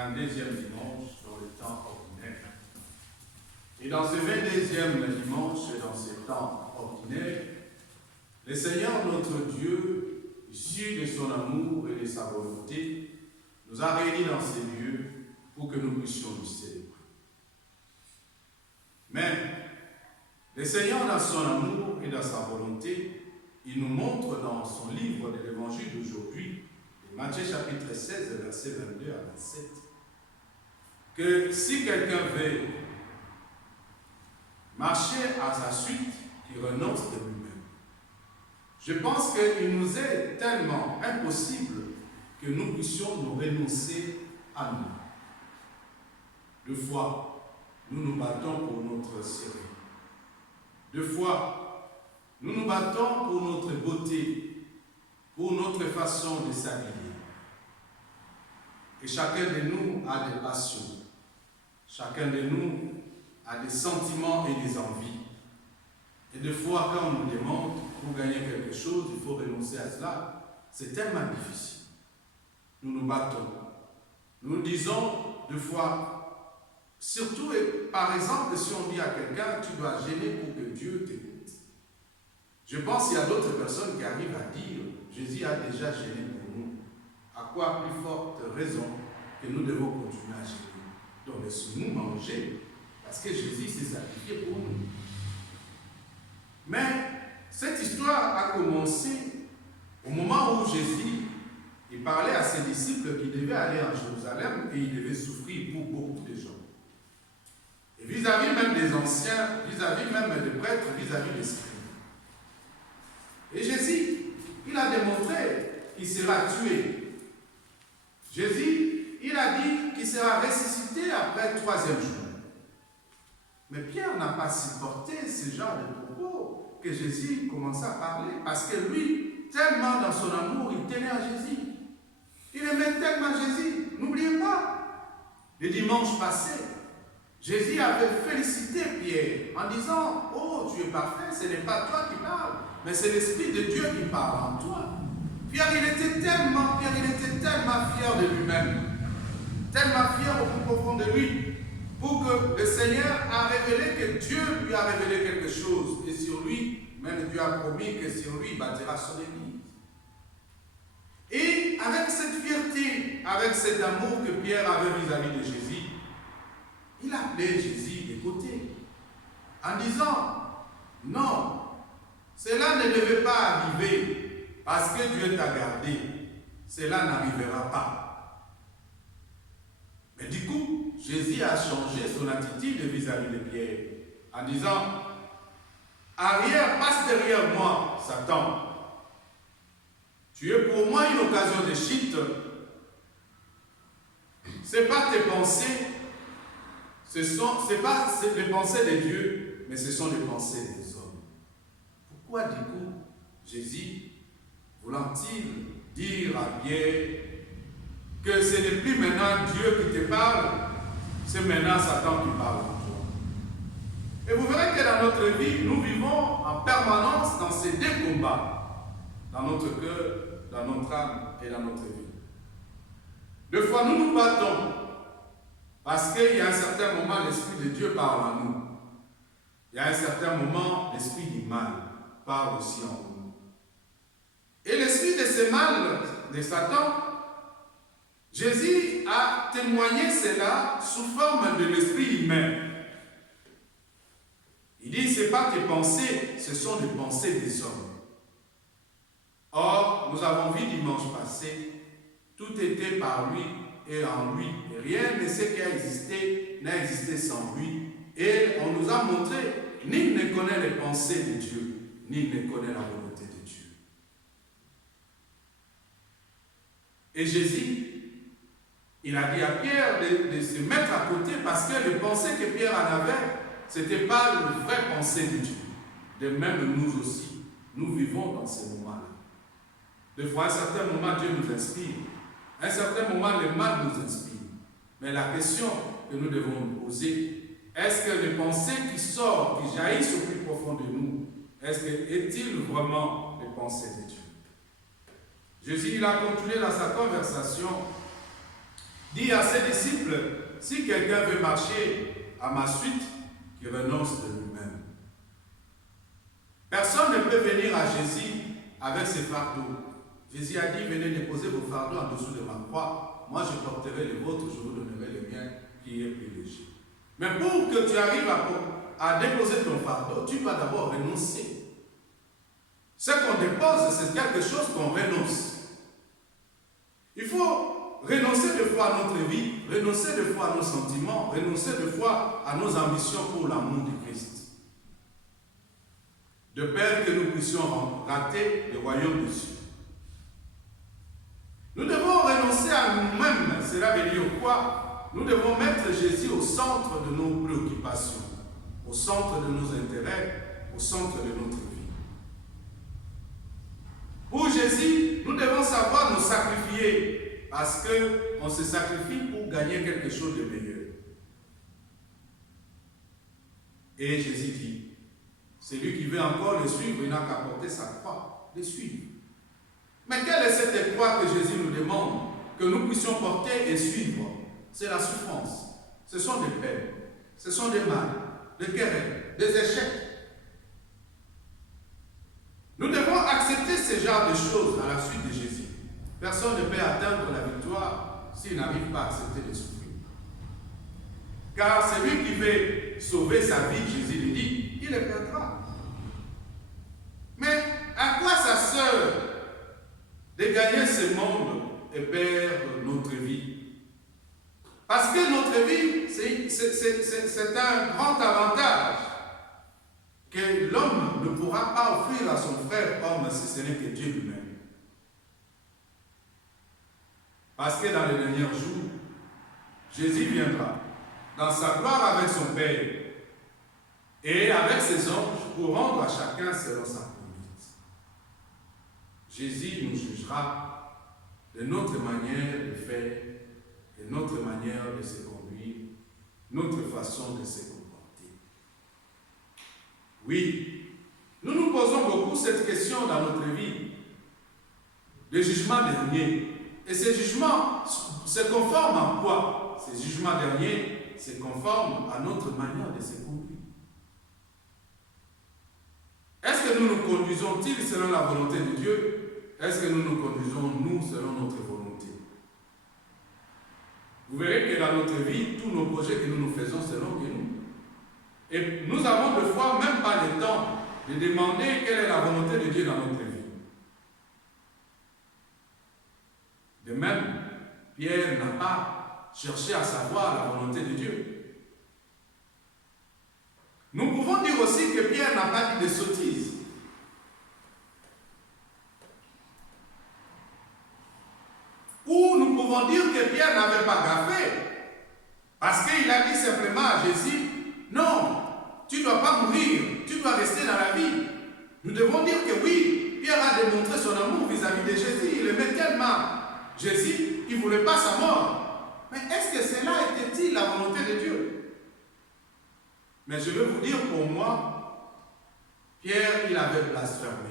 un deuxième dimanche dans le temps ordinaire. Et dans ce 22e dimanche, dans ce temps ordinaire, le Seigneur notre Dieu, issu de son amour et de sa volonté, nous a réunis dans ces lieux pour que nous puissions lui célébrer. Mais le Seigneur, dans son amour et dans sa volonté, il nous montre dans son livre de l'Évangile d'aujourd'hui, Matthieu chapitre 16, versets 22 à 27, que si quelqu'un veut marcher à sa suite, qu'il renonce de lui-même. Je pense qu'il nous est tellement impossible que nous puissions nous renoncer à nous. Deux fois, nous nous battons pour notre série. Deux fois, nous nous battons pour notre beauté, pour notre façon de s'habiller. Et chacun de nous a des passions. Chacun de nous a des sentiments et des envies. Et des fois, quand on nous demande pour gagner quelque chose, il faut renoncer à cela. C'est tellement difficile. Nous nous battons. Nous nous disons deux fois, surtout, par exemple, si on dit à quelqu'un, tu dois gêner pour que Dieu t'écoute. Je pense qu'il y a d'autres personnes qui arrivent à dire, Jésus a déjà gêné pour nous. À quoi plus forte raison que nous devons continuer à gêner? Donc, laissons-nous manger, parce que Jésus s'est sacrifié pour nous. Mais cette histoire a commencé au moment où Jésus il parlait à ses disciples qu'il devait aller en Jérusalem et il devait souffrir pour beaucoup de gens. Et vis-à-vis même des anciens, vis-à-vis même des prêtres, vis-à-vis des scribes. Et Jésus, il a démontré qu'il sera tué. Jésus, il a dit qu'il sera ressuscité après le 3e jour. Mais Pierre n'a pas supporté ce genre de propos que Jésus commençait à parler, parce que lui, tellement dans son amour, il tenait à Jésus. Il aimait tellement Jésus. N'oubliez pas, le dimanche passé, Jésus avait félicité Pierre en disant, oh, tu es parfait, ce n'est pas toi qui parles, mais c'est l'Esprit de Dieu qui parle en toi. Pierre, il était tellement fier de lui-même, tellement fier au plus profond de lui, pour que le Seigneur a révélé que Dieu lui a révélé quelque chose. Et sur lui, même Dieu a promis que sur lui, il bâtira son église. Et avec cette fierté, avec cet amour que Pierre avait vis-à-vis de Jésus, il appelait Jésus de côté, en disant, non, cela ne devait pas arriver, parce que Dieu t'a gardé. Cela n'arrivera pas. Mais du coup, Jésus a changé son attitude vis-à-vis de Pierre, en disant, arrière, passe derrière moi, Satan. Tu es pour moi une occasion de chute. Ce n'est pas tes pensées, ce n'est pas les pensées de Dieu, mais ce sont les pensées des hommes. Pourquoi du coup, Jésus, voulant-il dire à Pierre que ce n'est plus maintenant Dieu qui te parle, c'est maintenant Satan qui parle en toi. Et vous verrez que dans notre vie, nous vivons en permanence dans ces deux combats, dans notre cœur, dans notre âme et dans notre vie. Deux fois, nous nous battons parce qu'il y a un certain moment, l'Esprit de Dieu parle en nous. Il y a un certain moment, l'Esprit du mal parle aussi en nous. Et l'esprit de ce mal de Satan, Jésus a témoigné cela sous forme de l'esprit humain. Il dit, ce n'est pas tes pensées, ce sont les pensées des hommes. Or, nous avons vu dimanche passé, tout était par lui et en lui. Et rien de ce qui a existé n'a existé sans lui. Et on nous a montré, nul ne connaît les pensées de Dieu, nul ne connaît la volonté de Dieu. Et Jésus, il a dit à Pierre de se mettre à côté parce que les pensées que Pierre en avait, ce n'était pas les vraies pensées de Dieu. De même, nous aussi, nous vivons dans ces moments-là. Des fois, à un certain moment, Dieu nous inspire. À un certain moment, le mal nous inspire. Mais la question que nous devons nous poser, est-ce que les pensées qui sortent, qui jaillissent au plus profond de nous, est-il vraiment les pensées de Dieu? Jésus, il a continué dans sa conversation dit à ses disciples, si quelqu'un veut marcher à ma suite, qu'il renonce de lui-même. Personne ne peut venir à Jésus avec ses fardeaux. Jésus a dit, venez déposer vos fardeaux en dessous de ma croix. Moi, je porterai les vôtres, je vous donnerai les miens qui est plus léger. Mais pour que tu arrives à déposer ton fardeau, tu dois d'abord renoncer. Ce qu'on dépose, c'est quelque chose qu'on renonce. Il faut renoncer de fois à notre vie, renoncer de fois à nos sentiments, renoncer de fois à nos ambitions pour l'amour de Christ. De peur que nous puissions rater le royaume des cieux. Nous devons renoncer à nous-mêmes. Cela veut dire quoi? Nous devons mettre Jésus au centre de nos préoccupations, au centre de nos intérêts, au centre de notre vie. Pour Jésus, nous devons savoir nous sacrifier parce qu'on se sacrifie pour gagner quelque chose de meilleur. Et Jésus dit, celui qui veut encore le suivre, il n'a qu'à porter sa croix, le suivre. Mais quelle est cette croix que Jésus nous demande que nous puissions porter et suivre? C'est la souffrance. Ce sont des peines, ce sont des mal, des querelles, des échecs. Nous devons accepter ce genre de choses à la suite de Jésus. Personne ne peut atteindre la victoire s'il n'arrive pas à accepter de souffrir. Car celui qui veut sauver sa vie, Jésus lui dit, il le perdra. Mais à quoi ça sert de gagner ce monde et perdre notre vie? Parce que notre vie, c'est un grand avantage que l'homme ne pourra pas offrir à son frère homme si ce n'est que Dieu lui-même. Parce que dans les derniers jours, Jésus viendra dans sa gloire avec son Père et avec ses anges pour rendre à chacun selon sa conduite. Jésus nous jugera de notre manière de faire, de notre manière de se conduire, notre façon de se comporter. Oui, nous nous posons beaucoup cette question dans notre vie. Le jugement dernier. Et ce jugement se conforme à quoi? Ce jugement dernier se conforme à notre manière de se conduire. Est-ce que nous nous conduisons-ils selon la volonté de Dieu? Est-ce que nous nous conduisons, nous, selon notre volonté? Vous verrez que dans notre vie, tous nos projets que nous nous faisons selon que nous. Et nous avons des fois même pas le temps de demander quelle est la volonté de Dieu dans notre vie. De même, Pierre n'a pas cherché à savoir la volonté de Dieu. Nous pouvons dire aussi que Pierre n'a pas dit de sottises. Ou nous pouvons dire que Pierre n'avait pas gaffé. Parce qu'il a dit simplement à Jésus, non, tu ne dois pas mourir, tu dois rester dans la vie. Nous devons dire que oui, Pierre a démontré son amour vis-à-vis de Jésus. Il aimait tellement Jésus, il ne voulait pas sa mort. Mais est-ce que cela était-il la volonté de Dieu? Mais je veux vous dire, pour moi, Pierre, il avait blasphémé.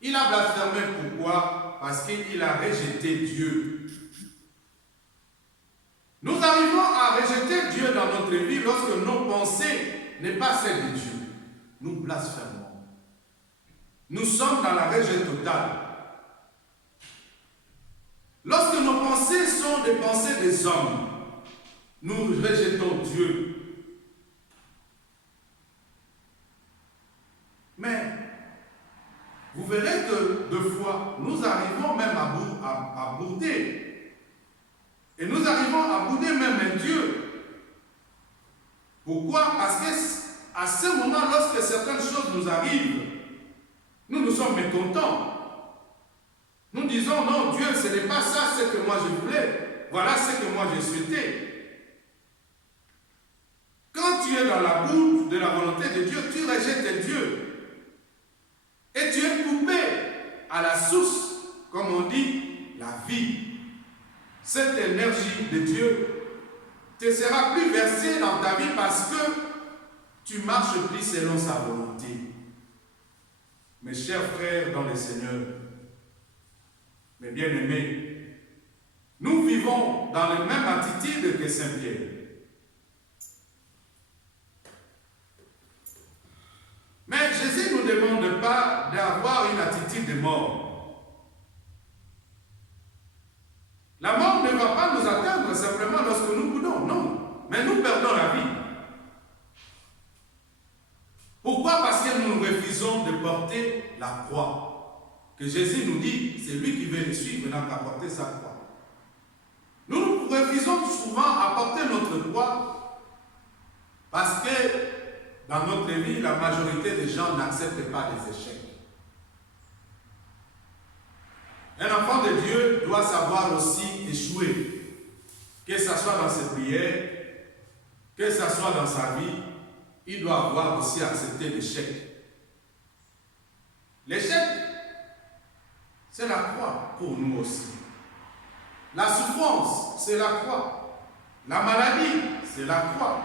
Il a blasphémé pourquoi? Parce qu'il a rejeté Dieu. Nous arrivons à rejeter Dieu dans notre vie lorsque nos pensées n'est pas celles de Dieu. Nous blasphémons. Nous sommes dans la rejet totale. Lorsque nos pensées sont des pensées des hommes, nous rejetons Dieu. Mais vous verrez que deux fois, nous arrivons même à bouder. Et nous arrivons à bouder même un Dieu. Pourquoi? Parce qu'à ce moment, lorsque certaines choses nous arrivent, nous sommes mécontents. Nous disons, non, Dieu, ce n'est pas ça ce que moi je voulais. Voilà ce que moi j'ai souhaité. Quand tu es dans la boue de la volonté de Dieu, tu rejettes Dieu. Et tu es coupé à la source, comme on dit, la vie. Cette énergie de Dieu ne sera plus versée dans ta vie parce que tu marches plus selon sa volonté. Mes chers frères dans le Seigneur, mes bien-aimés, Nous vivons dans la même attitude que Saint-Pierre. Mais Jésus ne nous demande pas d'avoir une attitude de mort. La mort ne va pas nous atteindre simplement lorsque nous mourons, non. Mais nous perdons la vie. Pourquoi? Parce que nous refusons de porter la croix. Que Jésus nous dit, c'est lui qui veut le suivre, n'a qu'à porter sa croix. Nous refusons souvent à porter notre croix parce que dans notre vie, la majorité des gens n'acceptent pas les échecs. Un enfant de Dieu doit savoir aussi échouer, que ce soit dans ses prières, que ce soit dans sa vie, il doit avoir aussi accepté l'échec. L'échec, c'est la croix pour nous aussi. La souffrance, c'est la croix. La maladie, c'est la croix.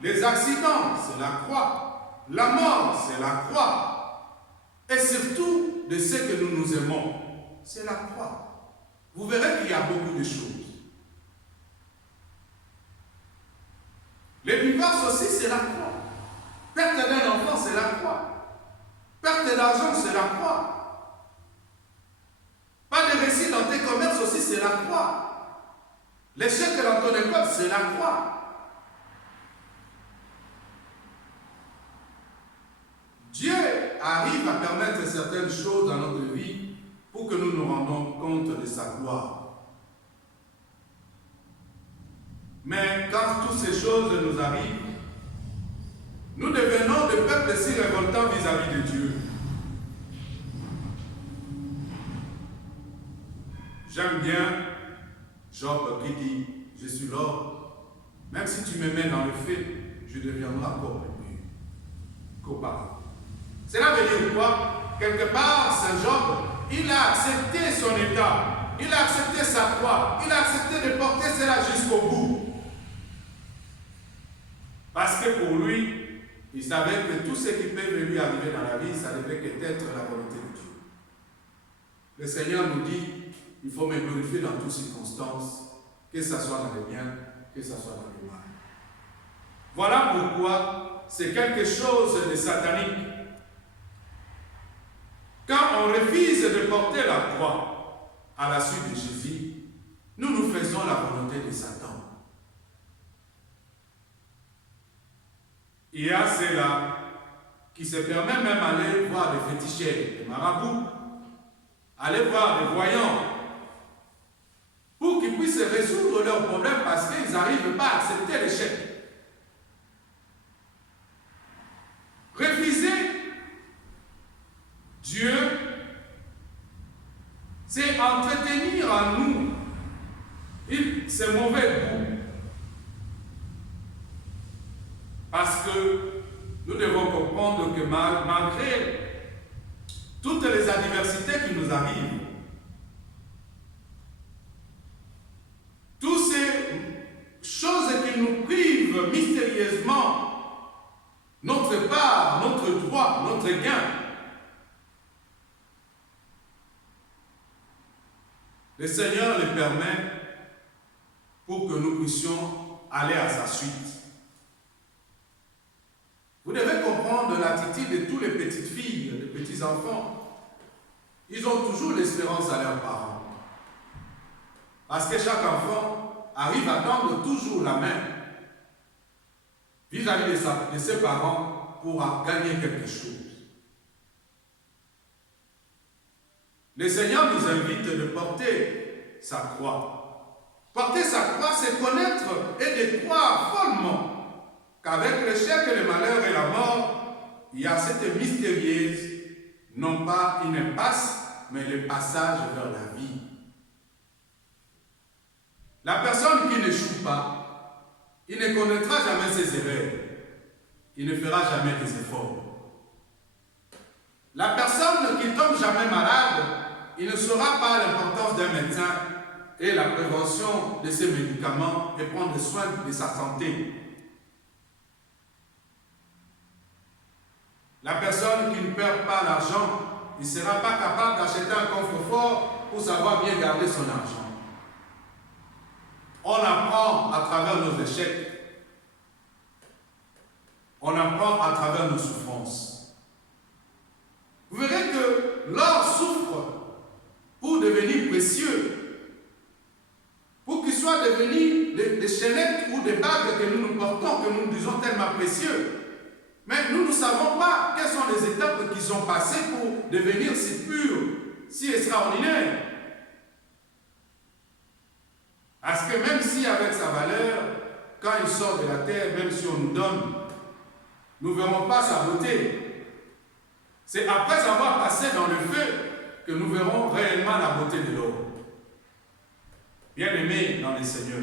Les accidents, c'est la croix. La mort, c'est la croix. Et surtout, de ce que nous aimons, c'est la croix. Vous verrez qu'il y a beaucoup de choses. Les divorces aussi, c'est la croix. Perte d'un enfant, c'est la croix. Perte d'argent, c'est la croix. Pas de réussite dans tes commerces aussi, c'est la croix. L'échec dans ton école, c'est la croix. Dieu arrive à permettre certaines choses dans notre vie pour que nous nous rendons compte de sa gloire. Mais quand toutes ces choses nous arrivent, nous devenons des peuples si révoltants vis-à-vis de Dieu. J'aime bien Job qui dit, je suis l'homme, même si tu me mets dans le feu, je deviendrai encore plus pur qu'auparavant. Cela veut dire quoi? Quelque part, Saint Job, il a accepté son état, il a accepté sa croix, il a accepté de porter cela jusqu'au bout. Parce que pour lui, il savait que tout ce qui peut lui arriver dans la vie, ça ne devait qu'être la volonté de Dieu. Le Seigneur nous dit, il faut me glorifier dans toutes circonstances, que ce soit dans les biens, que ce soit dans les mal. Voilà pourquoi c'est quelque chose de satanique. Quand on refuse de porter la croix à la suite de Jésus, nous faisons la volonté de Satan. Il y a ceux-là qui se permettent même d'aller voir des féticheurs, des marabouts, aller voir des voyants, pour qu'ils puissent résoudre leurs problèmes parce qu'ils n'arrivent pas à accepter l'échec. Refuser Dieu, c'est entretenir en nous ce mauvais goût. Parce que nous devons comprendre que malgré toutes les adversités qui nous arrivent, toutes ces choses qui nous privent mystérieusement notre part, notre droit, notre gain, le Seigneur les permet pour que nous puissions aller à sa suite. Vous devez comprendre l'attitude de toutes les petites filles, les petits enfants. Ils ont toujours l'espérance à leurs parents. Parce que chaque enfant arrive à tendre toujours la main vis-à-vis de ses parents pour gagner quelque chose. Le Seigneur nous invite de porter sa croix. Porter sa croix, c'est connaître et de croire follement qu'avec l'échec, le malheur et la mort, il y a cette mystérieuse, non pas une impasse, mais le passage vers la vie. La personne qui n'échoue pas, il ne connaîtra jamais ses erreurs. Il ne fera jamais des efforts. La personne qui ne tombe jamais malade, il ne saura pas l'importance d'un médecin et la prévention de ses médicaments et prendre soin de sa santé. La personne qui ne perd pas l'argent, il ne sera pas capable d'acheter un coffre-fort pour savoir bien garder son argent. On apprend à travers nos échecs. On apprend à travers nos souffrances. Vous verrez que l'or souffre pour devenir précieux, pour qu'il soit devenu des chaînettes ou des bagues que nous portons, que nous disons tellement précieux. Mais nous ne savons pas quelles sont les étapes qui sont passées pour devenir si pures, si extraordinaires. Parce que même si avec sa valeur, quand il sort de la terre, même si on nous donne, nous ne verrons pas sa beauté. C'est après avoir passé dans le feu que nous verrons réellement la beauté de l'or. Bien-aimés dans le Seigneur,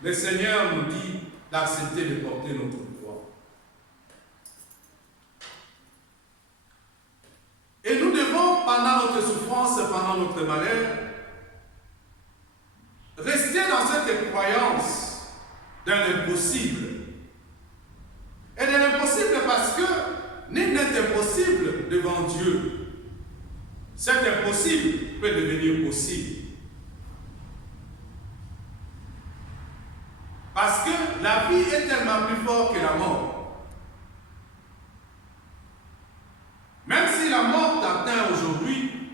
le Seigneur nous dit d'accepter de porter notre poids. Et nous devons, pendant notre souffrance, pendant notre malheur, rester dans cette croyance d'un impossible. Et de l'impossible parce que nul n'est impossible devant Dieu. Cet impossible peut devenir possible. Parce que la vie est tellement plus forte que la mort. Même si la mort t'atteint aujourd'hui,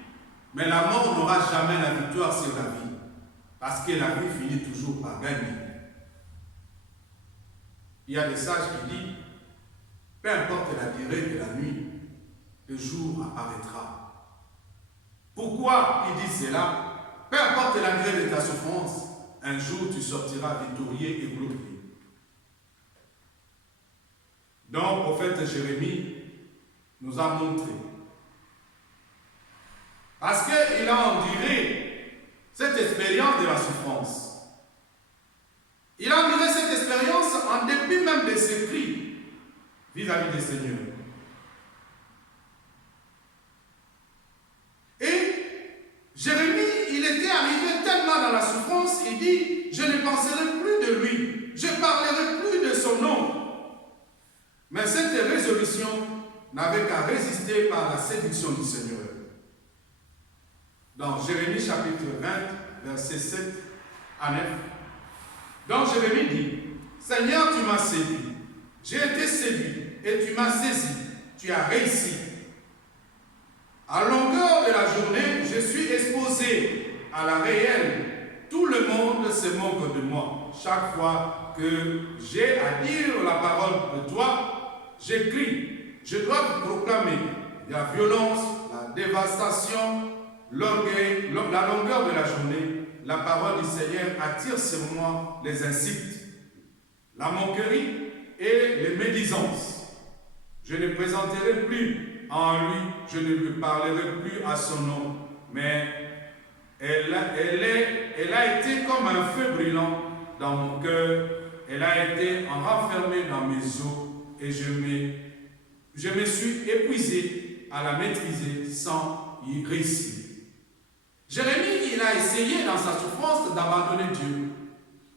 mais la mort n'aura jamais la victoire sur la vie. Parce que la vie finit toujours par gagner. Il y a des sages qui disent, peu importe la durée de la nuit, le jour apparaîtra. Pourquoi il dit cela? Peu importe la durée de ta souffrance, un jour tu sortiras victorieux et glorieux. Donc, le prophète Jérémie nous a montré. Parce qu'il a enduré cette expérience de la souffrance. Il a enduré cette expérience en dépit même de ses cris vis-à-vis du Seigneur. Et Jérémie, il était arrivé tellement dans la souffrance, il dit, je ne penserai plus de lui, je ne parlerai plus de son nom. Mais cette résolution n'avait qu'à résister par la séduction du Seigneur. Dans Jérémie chapitre 20, versets 7 à 9, donc Jérémie dit, Seigneur, tu m'as séduit, j'ai été séduit et tu m'as saisi, tu as réussi. À longueur de la journée, je suis exposé à la réelle. Tout le monde se moque de moi. Chaque fois que j'ai à dire la parole de toi, j'écris. Je dois proclamer la violence, la dévastation, l'orgueil, la longueur de la journée. La parole du Seigneur attire sur moi les incites, la moquerie et les médisances. Je ne présenterai plus en lui, je ne lui parlerai plus à son nom, mais elle a été comme un feu brûlant dans mon cœur, elle a été renfermée dans mes os, et je me suis épuisé à la maîtriser sans y réussir. Jérémie, il a essayé dans sa souffrance d'abandonner Dieu,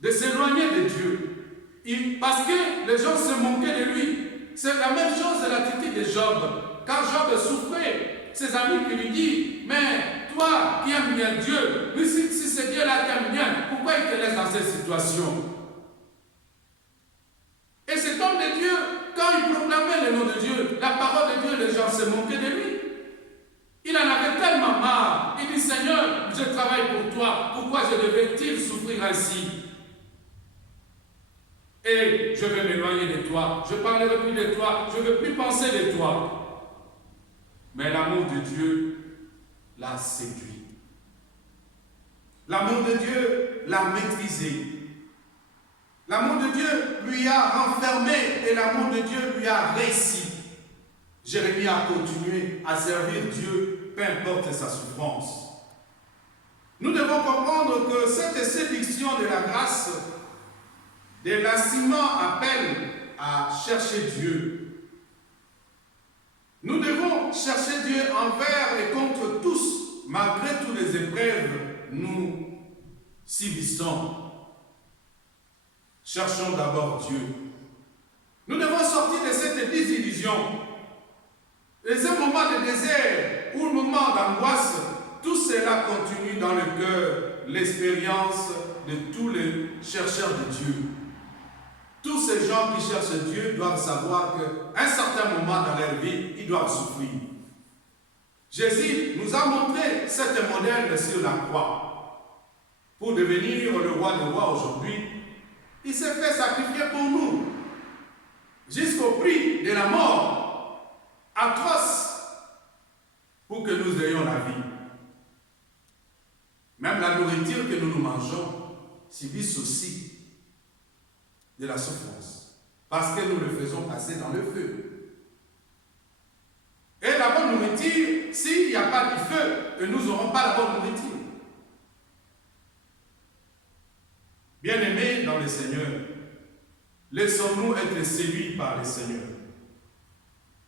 de s'éloigner de Dieu, parce que les gens se moquaient de lui. C'est la même chose de l'attitude de Job. Quand Job souffrait, ses amis qui lui disent, mais toi qui aimes bien Dieu, mais si ce Dieu-là t'aime bien, pourquoi il te laisse dans cette situation? Et cet homme de Dieu, quand il proclamait le nom de Dieu, la parole de Dieu, les gens se moquaient de lui. Il en avait tellement marre. Il dit, Seigneur, je travaille pour toi, pourquoi je devais-il souffrir ainsi? Et je vais m'éloigner de toi, je ne parlerai plus de toi, je ne veux plus penser de toi. Mais l'amour de Dieu l'a séduit. L'amour de Dieu l'a maîtrisé. L'amour de Dieu lui a renfermé et l'amour de Dieu lui a réussi. Jérémie a continué à servir Dieu, peu importe sa souffrance. Nous devons comprendre que cette séduction de la grâce, des lasciments appellent à chercher Dieu. Nous devons chercher Dieu envers et contre tous, malgré toutes les épreuves nous subissons. Cherchons d'abord Dieu. Nous devons sortir de cette désillusion. Et ce moment de désert ou le moment d'angoisse, tout cela continue dans le cœur l'expérience de tous les chercheurs de Dieu. Tous ces gens qui cherchent Dieu doivent savoir qu'à un certain moment dans leur vie, ils doivent souffrir. Jésus nous a montré cet modèle sur la croix. Pour devenir le roi des rois aujourd'hui, il s'est fait sacrifier pour nous, jusqu'au prix de la mort atroce, pour que nous ayons la vie. Même la nourriture que nous mangeons subit aussi de la souffrance, parce que nous le faisons passer dans le feu. Et la bonne nourriture, s'il n'y a pas de feu, nous n'aurons pas la bonne nourriture. Bien-aimés dans le Seigneur, laissons-nous être séduits par le Seigneur.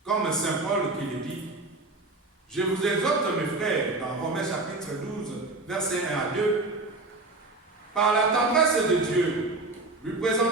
Comme Saint Paul qui le dit, je vous exhorte, mes frères, dans Romains chapitre 12, versets 1 à 2, par la tendresse de Dieu, lui présenter